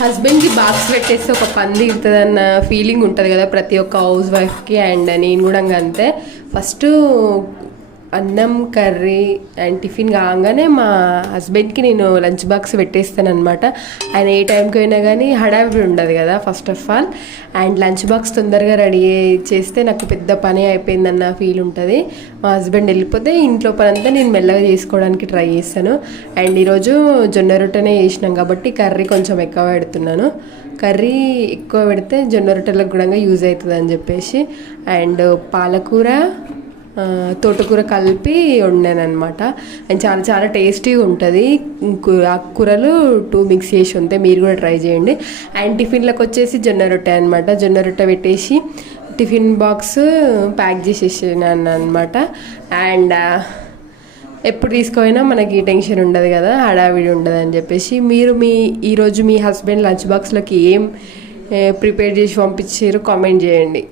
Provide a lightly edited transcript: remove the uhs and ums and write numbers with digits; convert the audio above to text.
హస్బెండ్కి బాక్స్ పెట్టేస్తే ఒక పని తీరుతుందన్న ఫీలింగ్ ఉంటుంది కదా ప్రతి ఒక్క హౌస్ వైఫ్కి. అండ్ నేను కూడా అంతే. ఫస్ట్ అన్నం కర్రీ అండ్ టిఫిన్ కాగానే మా హస్బెండ్కి నేను లంచ్ బాక్స్ పెట్టేస్తాను అనమాట. ఆయన ఏ టైంకి అయినా కానీ హడావిడి ఉండదు కదా first of all. And lunch box తొందరగా రెడీ చేస్తే నాకు పెద్ద పని అయిపోయిందన్న ఫీల్ ఉంటుంది. మా హస్బెండ్ వెళ్ళిపోతే ఇంట్లో పని అంతా నేను మెల్లగా చేసుకోవడానికి ట్రై చేస్తాను. అండ్ ఈరోజు జొన్న రొట్టెనే చేసినాం కాబట్టి కర్రీ కొంచెం ఎక్కువ పెడుతున్నాను. కర్రీ ఎక్కువ పెడితే జొన్న రొట్టెలకు కూడా యూజ్ అవుతుంది అని చెప్పేసి. అండ్ పాలకూర తోటకూర కలిపి వండాను అనమాట. అండ్ చాలా చాలా టేస్టీగా ఉంటుంది. ఆకుకూరలు 2 మిక్స్ చేసి ఉంటే మీరు కూడా ట్రై చేయండి. అండ్ టిఫిన్లకు వచ్చేసి జొన్న రొట్టె అనమాట. జొన్న రొట్టె పెట్టేసి టిఫిన్ బాక్స్ ప్యాక్ చేసేసినాను అనమాట. అండ్ ఎప్పుడు తీసుకుపోయినా మనకి టెన్షన్ ఉండదు కదా, హడావిడి ఉండదు అని చెప్పేసి. మీరు ఈరోజు మీ హస్బెండ్ లంచ్ బాక్స్లోకి ఏం ప్రిపేర్ చేసి పంపించారు కామెంట్ చేయండి.